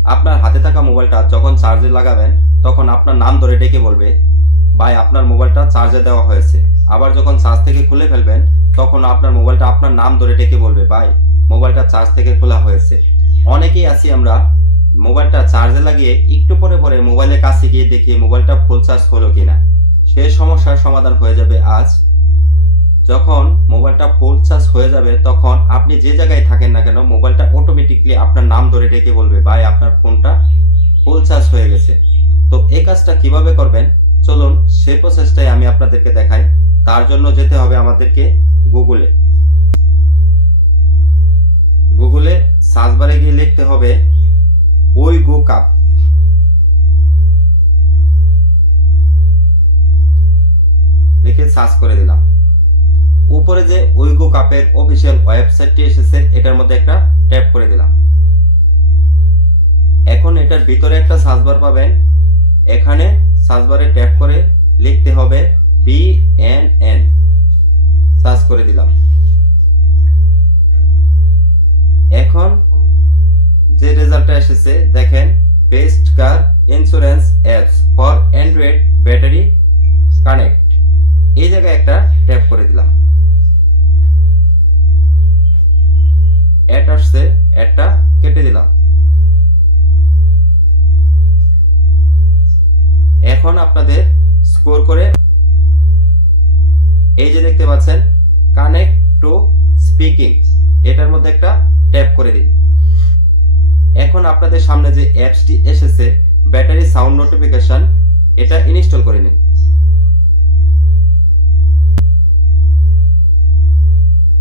আপনার হাতে থাকা মোবাইলটা যখন চার্জে লাগাবেন তখন আপনার নাম ধরে ডেকে বলবে, ভাই আপনার মোবাইলটা চার্জে দেওয়া হয়েছে। আবার যখন চার্জ থেকে খুলে ফেলবেন তখন আপনার মোবাইলটা আপনার নাম ধরে ডেকে বলবে, ভাই মোবাইলটা চার্জ থেকে খোলা হয়েছে। অনেকেই আছি আমরা মোবাইলটা চার্জে লাগিয়ে একটু পরে পরে মোবাইলের কাছে গিয়ে দেখি মোবাইলটা ফুল চার্জ হলো কিনা। সেই সমস্যার সমাধান হয়ে যাবে আজ। যখন মোবাইলটা ফুল চার্জ হয়ে যাবে তখন আপনি যে জায়গায় থাকেন না কেন মোবাইলটা অটোমেটিকলি আপনার নাম ধরে ডেকে বলবে, ভাই আপনার ফোনটা ফুল চার্জ হয়ে গেছে। তো এই কাজটা কিভাবে করবেন চলুন সেই প্রসেসটাই আমি আপনাদেরকে দেখাই। তার জন্য যেতে হবে আমাদেরকে গুগলে। গুগলে সার্চ বারে গিয়ে লিখতে হবে ওইগো কাপ। লিখে সার্চ করে দিলাম। উপরে যে ওইগো কাপের অফিসিয়াল ওয়েবসাইটটি এসেছে এটার মধ্যে একটা ট্যাপ করে দিলাম। এখন এটার ভিতরে একটা সার্চ বার পাবেন, এখানে সার্চ বারে ট্যাপ করে লিখতে হবে BNN। সার্চ করে দিলাম। এখন যে রেজাল্টটা এসেছে দেখেন, best car insurance apps for Android battery connect. এই জায়গায় একটা ট্যাপ করে দিলাম। অ্যাড আসছে, অ্যাডটা কেটে দিলাম। এখন আপনাদের স্কোর করে এই যে দেখতে পাচ্ছেন কানেক্ট টু স্পিকিং, এটার মধ্যে একটা ট্যাপ করে দিন। এখন আপনাদের সামনে যে অ্যাপসটি এসেছে ব্যাটারি সাউন্ড নোটিফিকেশন, এটা ইনস্টল করে নিন।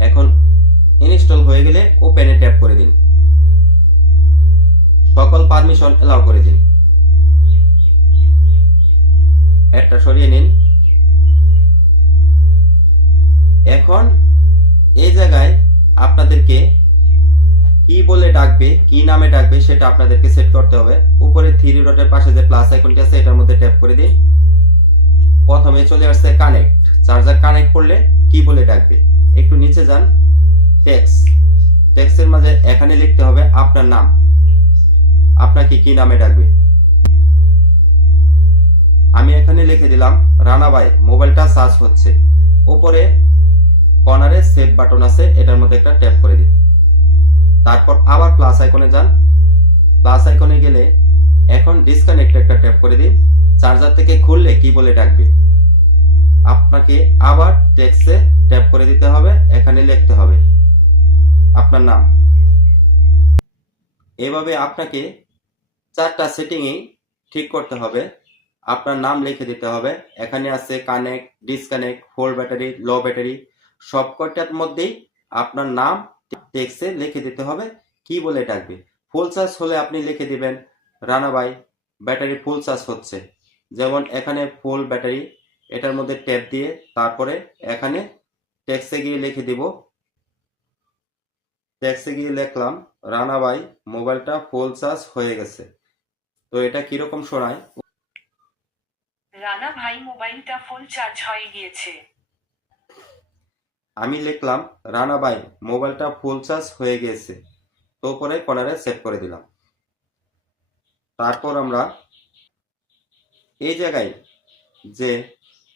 এখন ইনস্টল হয়ে গেলে ওপেনে ট্যাপ করে দিন। সকল পারমিশন এলাও করে দিন। অ্যাডটা সরিয়ে নিন। এখন এই জায়গায় আপনাদেরকে কি বলে ডাকবে, কি নামে ডাকবে সেটা আপনাদেরকে সেট করতে হবে। উপরে থ্রি ডটের পাশে যে প্লাস আইকনটি আছে এটার মধ্যে ট্যাপ করে দিন। প্রথমে চলে আসছে কানেক্ট, চার্জার কানেক্ট করলে কি বলে ডাকবে। একটু নিচে যান, টেক্সটের মাঝে এখানে লিখতে হবে আপনার নাম, আপনাকে কি নামে ডাকবে। আমি এখানে লিখে দিলাম রানা ভাই, মোবাইলটা চার্জ হচ্ছে। উপরে কর্নারে সেভ বাটন আছে, এটার মধ্যে একটা ট্যাপ করে দিন। তারপর আবার প্লাস আইকনে যান। প্লাস আইকনে গেলে এখন ডিসকানেক্ট একটা ট্যাপ করে দিন। চার্জার থেকে খুললে কি বলে ডাকবে আপনাকে আবার টেক্সটে ট্যাপ করে দিতে হবে। এখানে লিখতে হবে আপনার নাম। এভাবে আপনাকে 4টা সেটিংই ঠিক করতে হবে। আপনার নাম লিখে দিতে হবে। এখানে আছে connect, disconnect, full battery, low battery, সবকটার মধ্যেই আপনার নাম টেক্সটে লিখে দিতে হবে কি বলে ডাকবে। ফুল চার্জ হলে আপনি লিখে দিবেন রানা ভাই ব্যাটারি ফুল চার্জ হচ্ছে। যেমন এখানে ফুল ব্যাটারি, এটার মধ্যে ট্যাপ দিয়ে তারপরে এখানে টেক্সটে গিয়ে লিখে দিব। টেক্সটে গিয়ে লিখলাম রানা ভাই মোবাইলটা ফুল চার্জ হয়ে গেছে। তো এটা কিরকম শোনায়, রানা ভাই মোবাইলটা ফুল চার্জ হয়ে গিয়েছে। আমি লিখলাম রানা ভাই মোবাইলটা ফুল চার্জ হয়ে গিয়েছে। তো পরে কর্নারে সেভ করে দিলাম। তারপর আমরা এই জায়গায় যে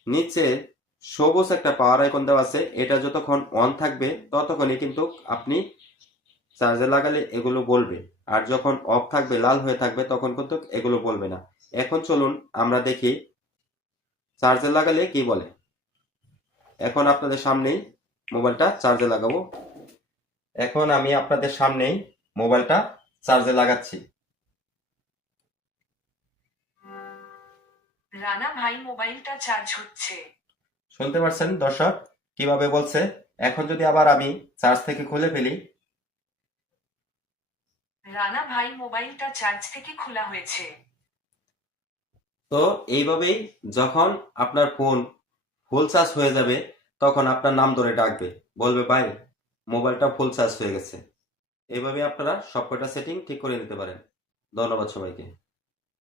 নিচে সবুজ একটা পাওয়ার আইকন দেওয়া আছে, এটা যতক্ষণ অন থাকবে ততক্ষণই কিন্তু আপনি চার্জে লাগালে এগুলো বলবে, আর যখন অফ থাকবে লাল হয়ে থাকবে তখন কিন্তু এগুলো বলবে না। এখন চলুন আমরা দেখি চার্জে লাগালে কি বলে। এখন আপনাদের সামনেই মোবাইলটা চার্জে লাগাবো। এখন আমি আপনাদের সামনেই মোবাইলটা চার্জে লাগাচ্ছি। রানা ভাই মোবাইলটা চার্জ হচ্ছে। শুনতে পাচ্ছেন দর্শক কিভাবে বলছে। এখন যদি আবার আমি চার্জ থেকে খুলে ফেলি, রানা ভাই মোবাইলটা চার্জ থেকে খোলা হয়েছে। তো এইভাবেই যখন আপনার ফোন ফুল চার্জ হয়ে যাবে তখন আপনার নাম ধরে ডাকবে, বলবে ভাই মোবাইলটা ফুল চার্জ হয়ে গেছে। এইভাবে আপনারা সবকটা সেটিং ঠিক করে নিতে পারেন। ধন্যবাদ সবাইকে।